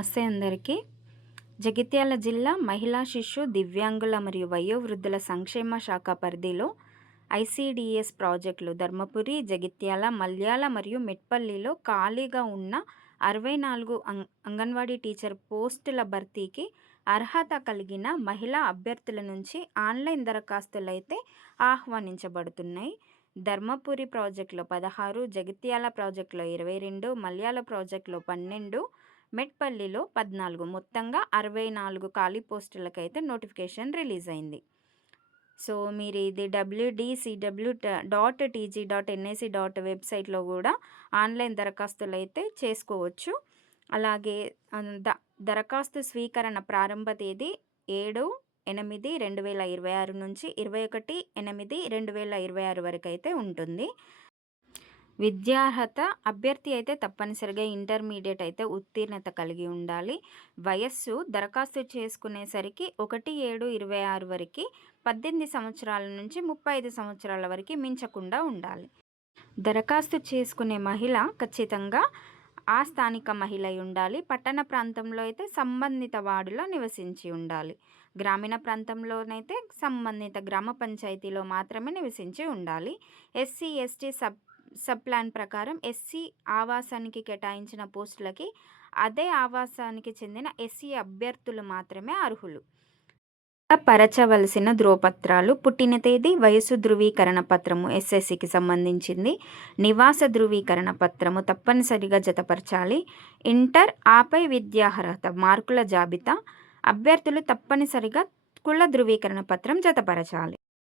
నమస్తే అందరికీ. జగిత్యాల జిల్లా మహిళా శిశు దివ్యాంగుల మరియు వయోవృద్ధుల సంక్షేమ శాఖ పరిధిలో ఐసీడీఎస్ ప్రాజెక్టులు ధర్మపురి, జగిత్యాల, మల్యాల మరియు మెట్పల్లిలో ఖాళీగా ఉన్న 64 అంగన్వాడీ టీచర్ పోస్టుల భర్తీకి అర్హత కలిగిన మహిళా అభ్యర్థుల నుంచి ఆన్లైన్ దరఖాస్తులైతే ఆహ్వానించబడుతున్నాయి. ధర్మపురి ప్రాజెక్టులో 16, జగిత్యాల ప్రాజెక్టులో 22, మల్యాల ప్రాజెక్టులో 12, మెట్పల్లిలో 14 మొత్తంగా 64 ఖాళీ పోస్టులకైతే నోటిఫికేషన్ రిలీజ్ అయింది. సో మీరు ఇది wdcw.tg.nic. వెబ్సైట్లో కూడా ఆన్లైన్ దరఖాస్తులు అయితే చేసుకోవచ్చు. అలాగే దరఖాస్తు స్వీకరణ ప్రారంభ తేదీ 7/8/2026 నుంచి 21/8/2026 వరకు అయితే ఉంటుంది. విద్యార్హత అభ్యర్థి అయితే తప్పనిసరిగా ఇంటర్మీడియట్ అయితే ఉత్తీర్ణత కలిగి ఉండాలి. వయస్సు దరఖాస్తు చేసుకునేసరికి 1/7/26 వరకు 18 సంవత్సరాల నుంచి 35 సంవత్సరాల వరకు మించకుండా ఉండాలి. దరఖాస్తు చేసుకునే మహిళ ఖచ్చితంగా ఆ స్థానిక మహిళ ఉండాలి. పట్టణ ప్రాంతంలో అయితే సంబంధిత వార్డులో నివసించి ఉండాలి. గ్రామీణ ప్రాంతంలోనైతే సంబంధిత గ్రామ పంచాయతీలో మాత్రమే నివసించి ఉండాలి. ఎస్సీ, ఎస్టీ సబ్ ప్లాన్ ప్రకారం ఎస్సీ ఆవాసానికి కేటాయించిన పోస్టులకి అదే ఆవాసానికి చెందిన ఎస్సీ అభ్యర్థులు మాత్రమే అర్హులు. పరచవలసిన ధ్రువపత్రాలు: పుట్టిన తేదీ, వయసు ధృవీకరణ పత్రము ఎస్ఎస్సికి సంబంధించింది, నివాస ధృవీకరణ పత్రము తప్పనిసరిగా జతపరచాలి. ఇంటర్ ఆపై విద్యార్హత మార్కుల జాబితా, అభ్యర్థులు తప్పనిసరిగా కుల ధృవీకరణ పత్రం జతపరచాలి.